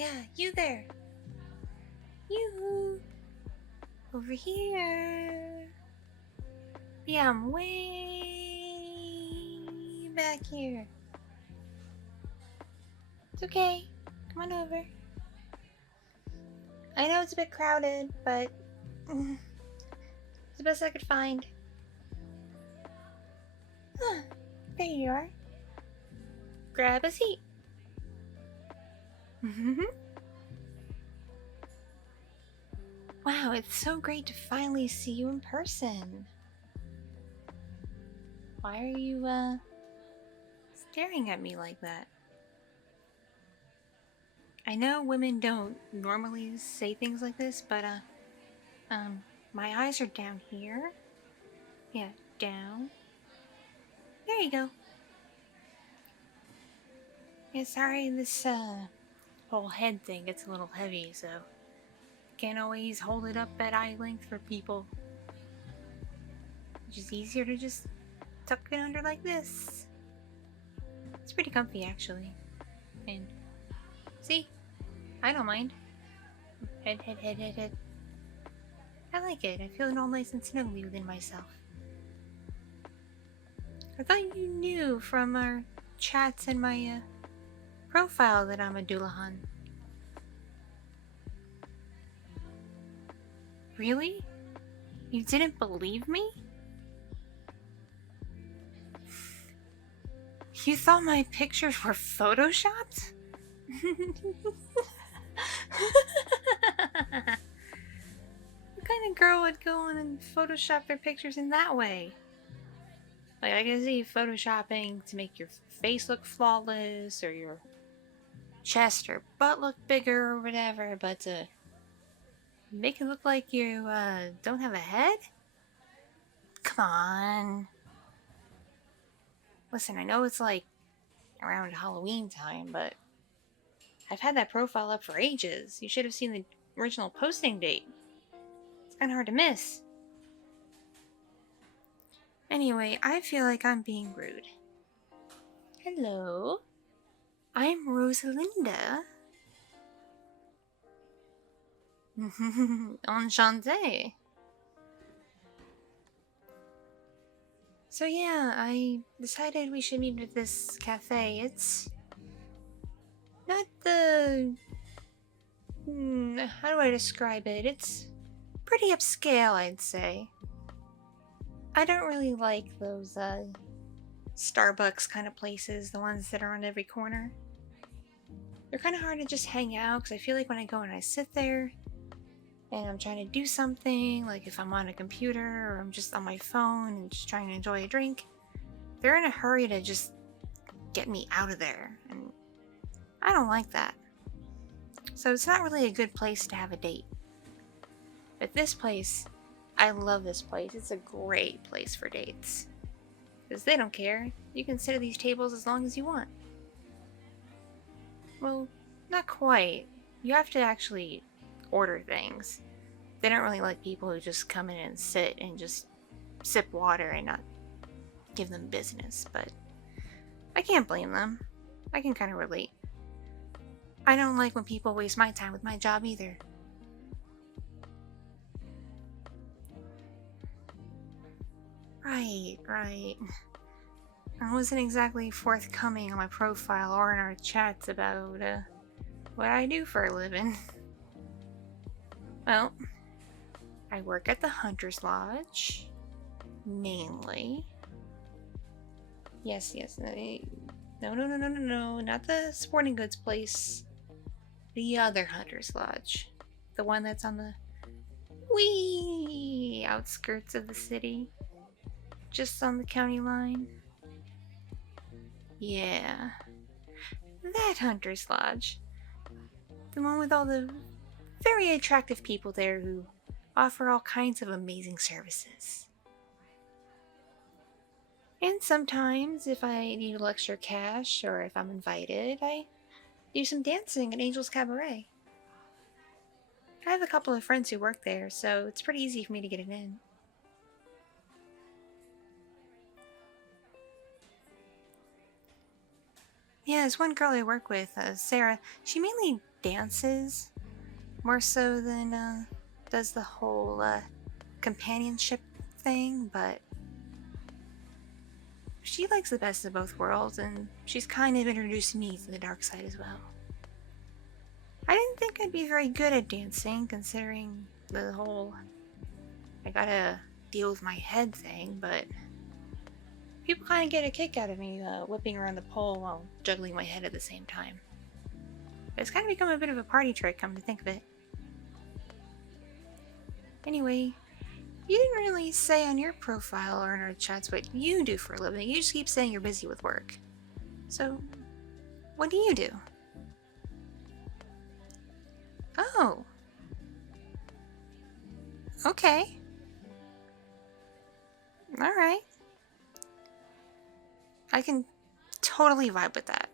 Yeah, you there. You. Over here. Yeah, I'm way back here. It's okay. Come on over. I know it's a bit crowded, but it's the best I could find. There you are. Grab a seat. Wow, it's so great to finally see you in person. Why are you, staring at me like that? I know women don't normally say things like this, but, my eyes are down here. Yeah, down. There you go. Yeah, sorry, this, whole head thing gets a little heavy, so can't always hold it up at eye length for people. It's just easier to just tuck it under like this. It's pretty comfy, actually. And, see? I don't mind. Head. I like it. I feel all nice and snuggly within myself. I thought you knew from our chats and my, profile that I'm a Dullahan. Really? You didn't believe me? You thought my pictures were photoshopped? What kind of girl would go on and photoshop their pictures in that way? Like, I can see photoshopping to make your face look flawless or your chest or butt look bigger or whatever, but to make it look like you don't have a head? Come on. Listen, I know it's like around Halloween time, but I've had that profile up for ages. You should have seen the original posting date. It's kind of hard to miss. Anyway, I feel like I'm being rude. Hello. I'm Rosalinda. Enchanté. So yeah, I decided we should meet at this cafe. It's not the... how do I describe it? It's pretty upscale, I'd say. I don't really like those, Starbucks kind of places, the ones that are on every corner. They're kind of hard to just hang out, because I feel like when I go and I sit there, and I'm trying to do something, like if I'm on a computer, or I'm just on my phone and just trying to enjoy a drink, they're in a hurry to just get me out of there, and I don't like that. So it's not really a good place to have a date. But this place, I love this place. It's a great place for dates. Because they don't care. You can sit at these tables as long as you want. Well, not quite. You have to actually order things. They don't really like people who just come in and sit and just sip water and not give them business, but I can't blame them. I can kind of relate. I don't like when people waste my time with my job either. Right. I wasn't exactly forthcoming on my profile or in our chats about what I do for a living. Well, I work at the Hunter's Lodge, mainly. Yes, no, not the sporting goods place. The other Hunter's Lodge. The one that's on the wee outskirts of the city. Just on the county line. Yeah. That Hunter's Lodge. The one with all the very attractive people there who offer all kinds of amazing services. And sometimes, if I need a little extra cash or if I'm invited, I do some dancing at Angel's Cabaret. I have a couple of friends who work there, so it's pretty easy for me to get it in. Yeah, there's one girl I work with, Sarah. She mainly dances more so than does the whole companionship thing, but she likes the best of both worlds, and she's kind of introduced me to the dark side as well. I didn't think I'd be very good at dancing, considering the whole I gotta deal with my head thing, but people kind of get a kick out of me whipping around the pole while juggling my head at the same time. It's kind of become a bit of a party trick, come to think of it. Anyway, you didn't really say on your profile or in our chats what you do for a living. You just keep saying you're busy with work. So, what do you do? Oh. Okay. Alright. I can totally vibe with that.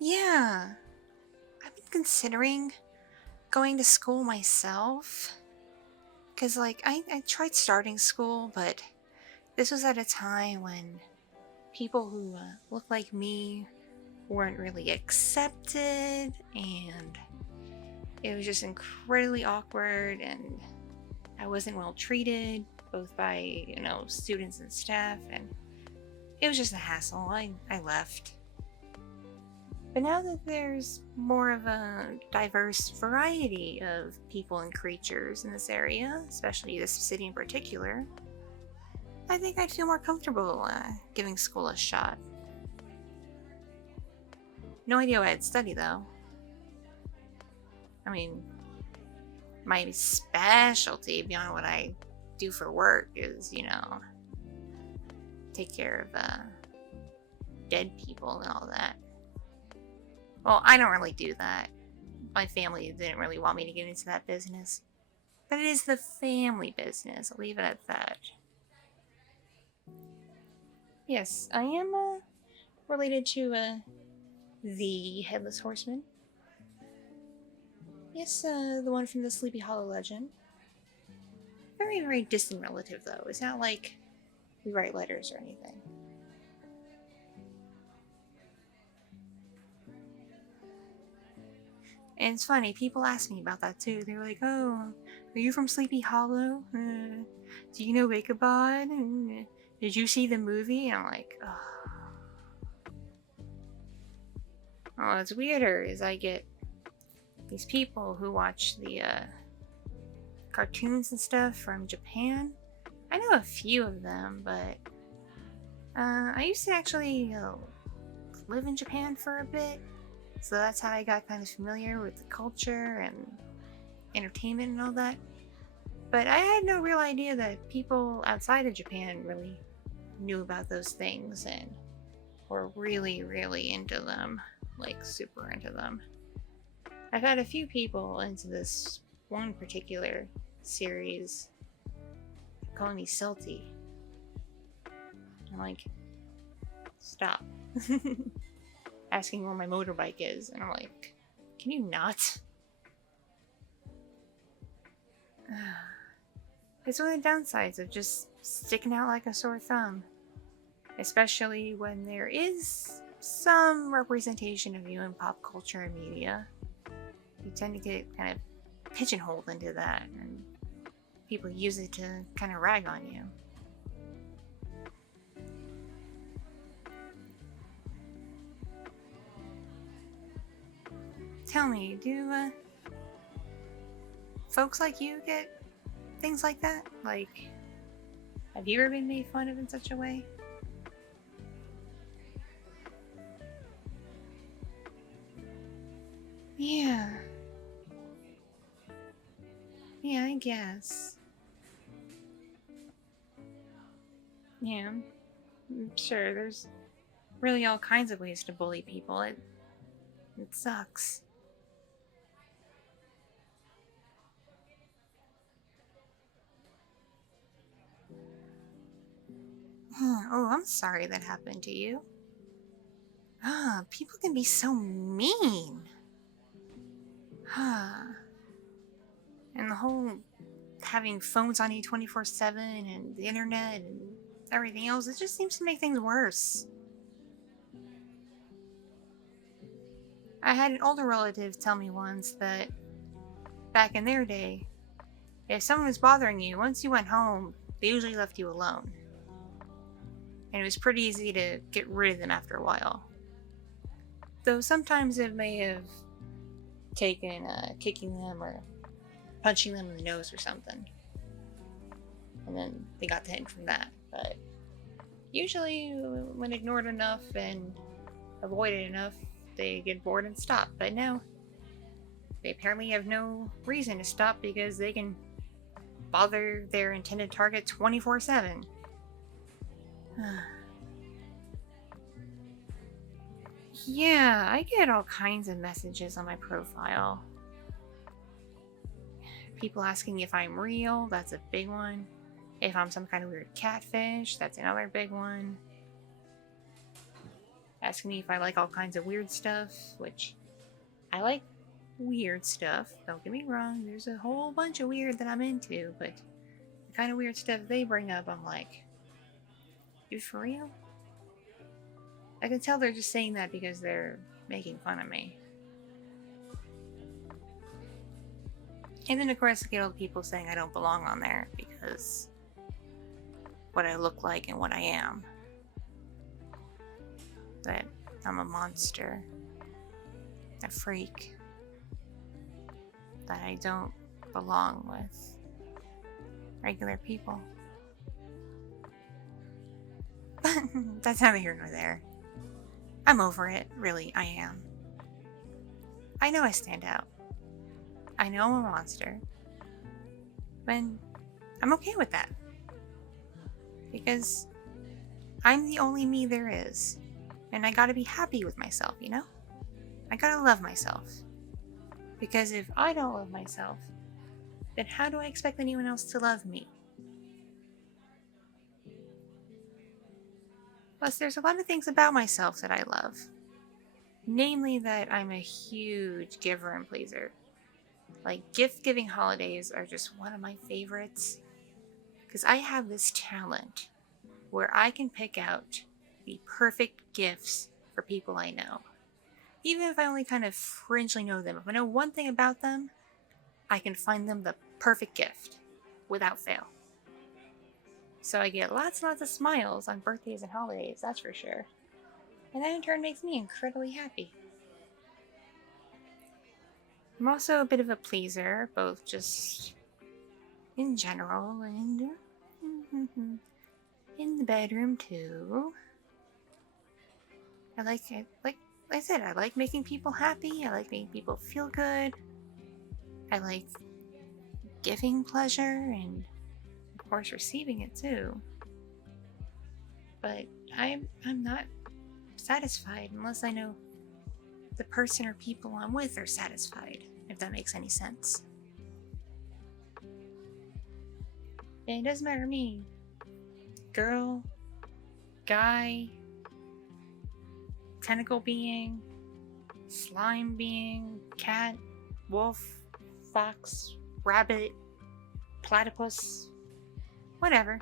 Yeah. I've been considering going to school myself. Because, like, I tried starting school, but this was at a time when people who look like me weren't really accepted, and it was just incredibly awkward, and I wasn't well treated, both by, students and staff, and it was just a hassle. I left. But now that there's more of a diverse variety of people and creatures in this area, especially this city in particular, I think I'd feel more comfortable giving school a shot. No idea what I'd study, though. I mean, my specialty beyond what I do for work is, take care of dead people and all that. Well, I don't really do that. My family didn't really want me to get into that business. But it is the family business. I'll leave it at that. Yes, I am related to the Headless Horseman. Yes, the one from the Sleepy Hollow legend. Very, very distant relative, though. It's not like we write letters or anything. And it's funny, people ask me about that too. They're like, oh, are you from Sleepy Hollow? Do you know Ichabod? Did you see the movie? And I'm like, oh. Oh, what's weirder is I get these people who watch the cartoons and stuff from Japan. I know a few of them, but I used to actually live in Japan for a bit. So that's how I got kind of familiar with the culture and entertainment and all that. But I had no real idea that people outside of Japan really knew about those things and were really, really into them. Like, super into them. I've had a few people into this one particular series calling me Silty. I'm like, stop. Asking where my motorbike is, and I'm like, can you not? It's one of the downsides of just sticking out like a sore thumb, especially when there is some representation of you in pop culture and media. You tend to get kind of pigeonholed into that, and people use it to kind of rag on you. Tell me, do folks like you get things like that? Like, have you ever been made fun of in such a way? Yeah. Yeah, I guess. Yeah, sure, there's really all kinds of ways to bully people. It sucks. Oh, I'm sorry that happened to you. People can be so mean. And the whole having phones on you 24/7 and the internet and everything else, it just seems to make things worse. I had an older relative tell me once that back in their day, if someone was bothering you, once you went home, they usually left you alone. And it was pretty easy to get rid of them after a while. Though sometimes it may have taken kicking them or punching them in the nose or something. And then they got the hint from that. But usually, when ignored enough and avoided enough, they get bored and stop. But no, they apparently have no reason to stop because they can bother their intended target 24/7. Yeah, I get all kinds of messages on my profile. People asking if I'm real, that's a big one. If I'm some kind of weird catfish, that's another big one. Asking me if I like all kinds of weird stuff, which I like weird stuff. Don't get me wrong, there's a whole bunch of weird that I'm into, but the kind of weird stuff they bring up, I'm like, you for real? I can tell they're just saying that because they're making fun of me. And then of course I get all the people saying I don't belong on there because what I look like and what I am. That I'm a monster. A freak. That I don't belong with regular people. But that's neither here nor there. I'm over it, really, I am. I know I stand out. I know I'm a monster. And I'm okay with that. Because I'm the only me there is. And I gotta be happy with myself, you know? I gotta love myself. Because if I don't love myself, then how do I expect anyone else to love me? Plus, there's a lot of things about myself that I love. Namely that I'm a huge giver and pleaser. Like, gift-giving holidays are just one of my favorites. Because I have this talent where I can pick out the perfect gifts for people I know. Even if I only kind of fringely know them. If I know one thing about them, I can find them the perfect gift. Without fail. So I get lots and lots of smiles on birthdays and holidays, that's for sure. And that in turn makes me incredibly happy. I'm also a bit of a pleaser, both just in general and in the bedroom too. Like I said, I like making people happy, I like making people feel good. I like giving pleasure and of course receiving it too. But I'm not satisfied unless I know the person or people I'm with are satisfied, if that makes any sense. And it doesn't matter to me. Girl, guy, tentacle being, slime being, cat, wolf, fox, rabbit, platypus, whatever.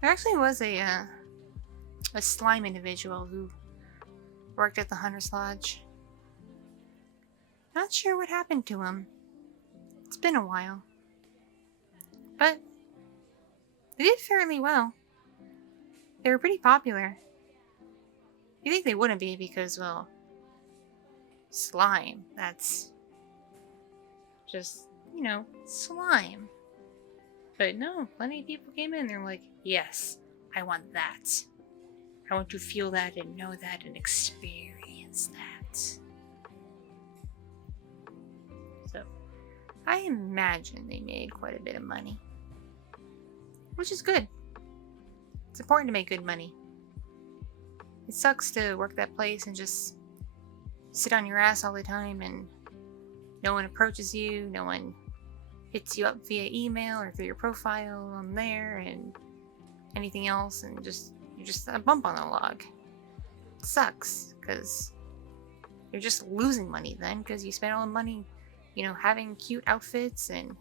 There actually was a slime individual who worked at the Hunter's Lodge. Not sure what happened to him. It's been a while. But they did fairly well. They were pretty popular. You think they wouldn't be because, well, slime. That's just, you know, slime. But no, plenty of people came in. They're like, yes, I want that. I want to feel that and know that and experience that. So, I imagine they made quite a bit of money. Which is good. It's important to make good money. It sucks to work that place and just sit on your ass all the time and no one approaches you, no one hits you up via email or through your profile on there and anything else, and you're just a bump on the log. It sucks, because you're just losing money then, because you spent all the money, you know, having cute outfits and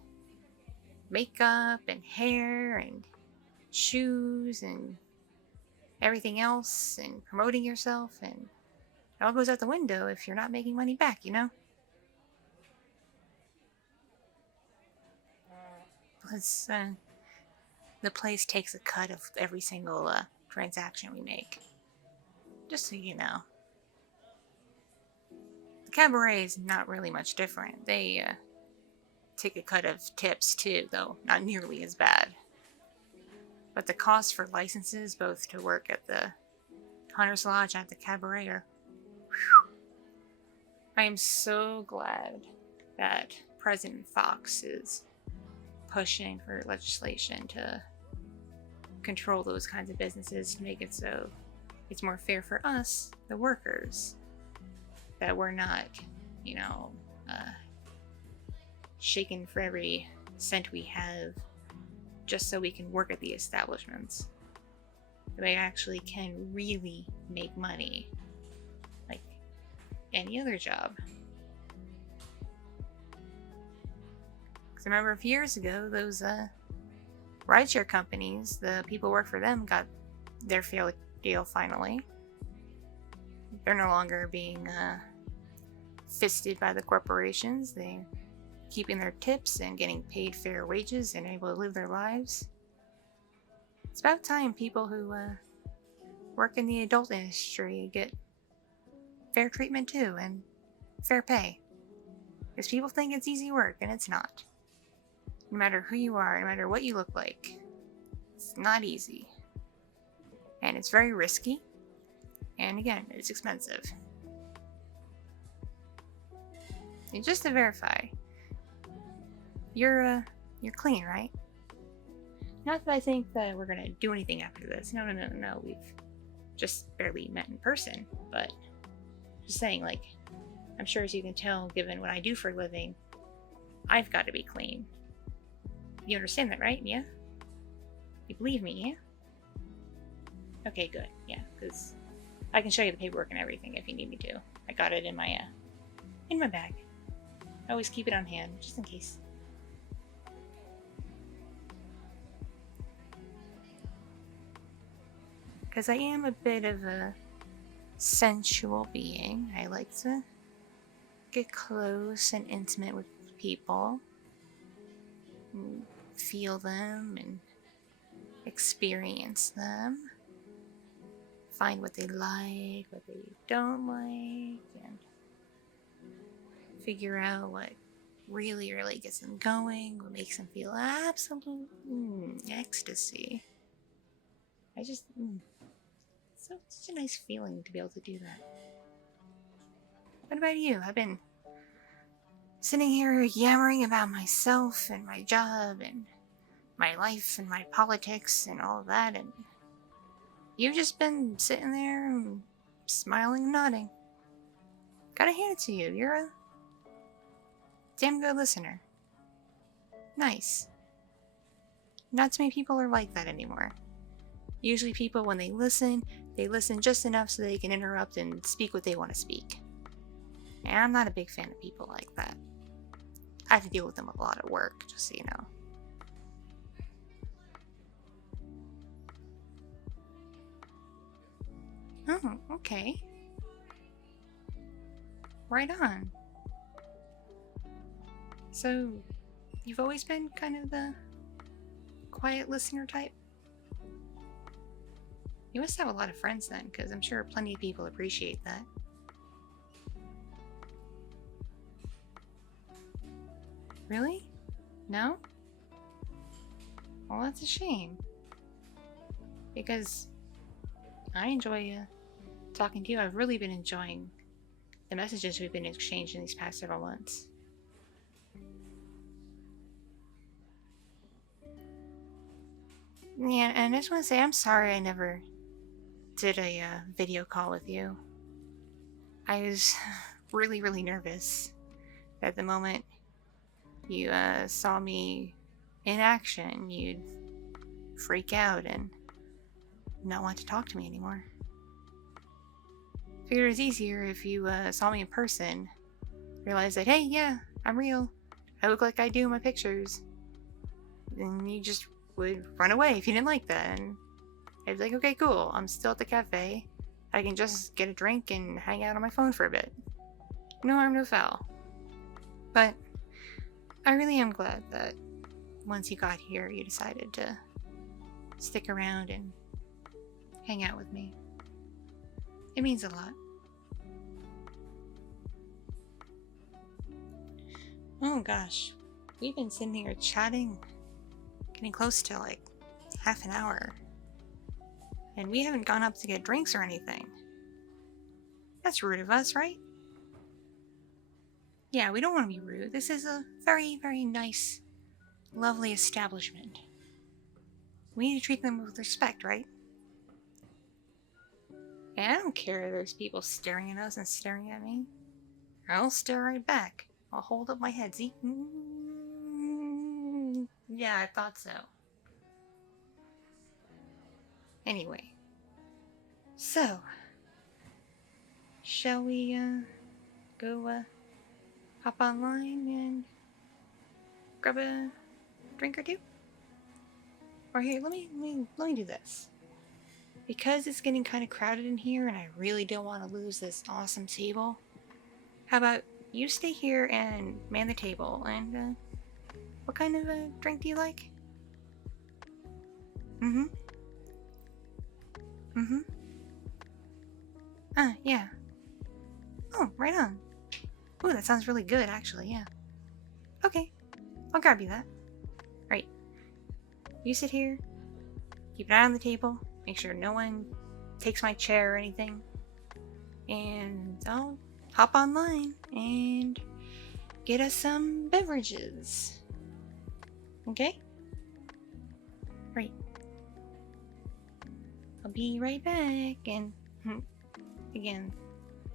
makeup and hair and shoes and everything else and promoting yourself, and it all goes out the window if you're not making money back, you know? Plus, the place takes a cut of every single transaction we make. Just so you know. The cabaret is not really much different. They take a cut of tips too, though not nearly as bad. But the cost for licenses, both to work at the Hunter's Lodge and at the cabaret, are... I am so glad that President Fox is pushing for legislation to control those kinds of businesses to make it so it's more fair for us, the workers, that we're not, shaken for every cent we have just so we can work at the establishments. That we actually can really make money like any other job. Because I remember a few years ago, those rideshare companies, the people who work for them got their fair deal finally. They're no longer being fisted by the corporations. They're keeping their tips and getting paid fair wages and able to live their lives. It's about time people who work in the adult industry get fair treatment too, and fair pay. Because people think it's easy work, and it's not. No matter who you are, no matter what you look like, it's not easy. And it's very risky. And again, it's expensive. And just to verify, you're clean, right? Not that I think that we're gonna do anything after this. No. We've just barely met in person. But just saying, like, I'm sure as you can tell, given what I do for a living, I've got to be clean. You understand that, right? Yeah? You believe me, yeah? Okay, good. Yeah, because I can show you the paperwork and everything if you need me to. I got it in my bag. I always keep it on hand, just in case. Because I am a bit of a sensual being. I like to get close and intimate with people, and feel them and experience them, find what they like, what they don't like, and figure out what really gets them going, what makes them feel absolute ecstasy. Such a nice feeling to be able to do that. What about you? I've been sitting here yammering about myself and my job and my life and my politics and all of that, and you've just been sitting there and smiling and nodding. Gotta hand it to you. You're a damn good listener. Nice. Not too many people are like that anymore. Usually people, when they listen just enough so they can interrupt and speak what they want to speak. And I'm not a big fan of people like that. I have to deal with them a lot at work, just so you know. Oh, okay. Right on. So, you've always been kind of the quiet listener type? You must have a lot of friends then, because I'm sure plenty of people appreciate that. Really? No? Well, that's a shame. Because I enjoy talking to you. I've really been enjoying the messages we've been exchanging these past several months. Yeah, and I just want to say I'm sorry I never did a video call with you. I was really nervous at the moment you saw me in action. You'd freak out and not want to talk to me anymore. Figured it was easier if you saw me in person, realized that, hey, yeah, I'm real. I look like I do in my pictures. And you just would run away if you didn't like that. And I'd be like, okay, cool. I'm still at the cafe. I can just get a drink and hang out on my phone for a bit. No harm, no foul. But I really am glad that once you got here, you decided to stick around and hang out with me. It means a lot. Oh gosh, we've been sitting here chatting, getting close to like half an hour. And we haven't gone up to get drinks or anything. That's rude of us, right? Yeah, we don't want to be rude. This is a very, very nice, lovely establishment. We need to treat them with respect, right? And I don't care if there's people staring at us and staring at me. I'll stare right back. I'll hold up my head, see? Yeah, I thought so. Anyway. So. Shall we, go, hop online and grab a drink or two? Or here, let me do this. Because it's getting kind of crowded in here and I really don't want to lose this awesome table, how about you stay here and man the table, and, what kind of a drink do you like? Yeah. Oh, right on. Ooh, that sounds really good, actually, yeah. Okay, I'll grab you that. Right. You sit here, keep an eye on the table, make sure no one takes my chair or anything, and I'll hop online and get us some beverages. Okay? Right. I'll be right back, and again,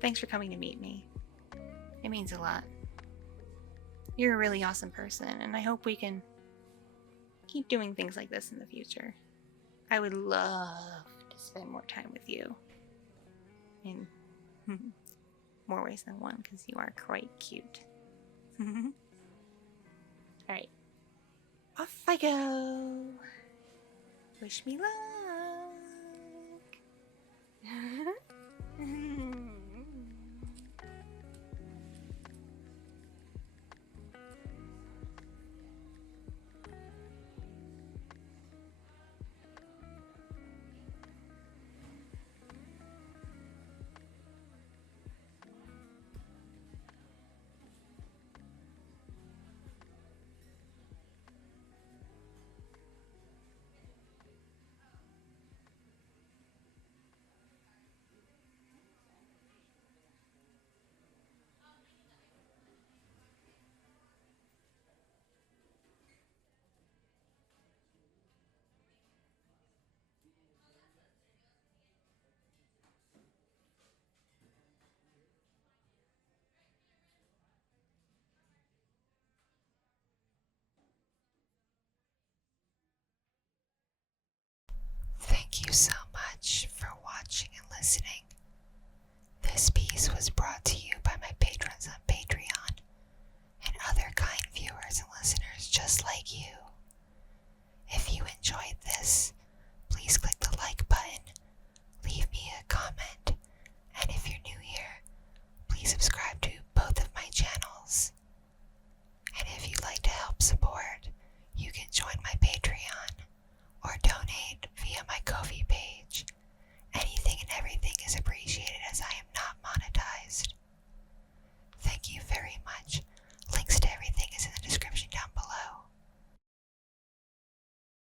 thanks for coming to meet me. It means a lot. You're a really awesome person, and I hope we can keep doing things like this in the future. I would love to spend more time with you. In more ways than one, because you are quite cute. Alright. Off I go! Wish me luck! Thank you so much for watching and listening. This piece was brought to you by my patrons on Patreon and other kind viewers and listeners just like you.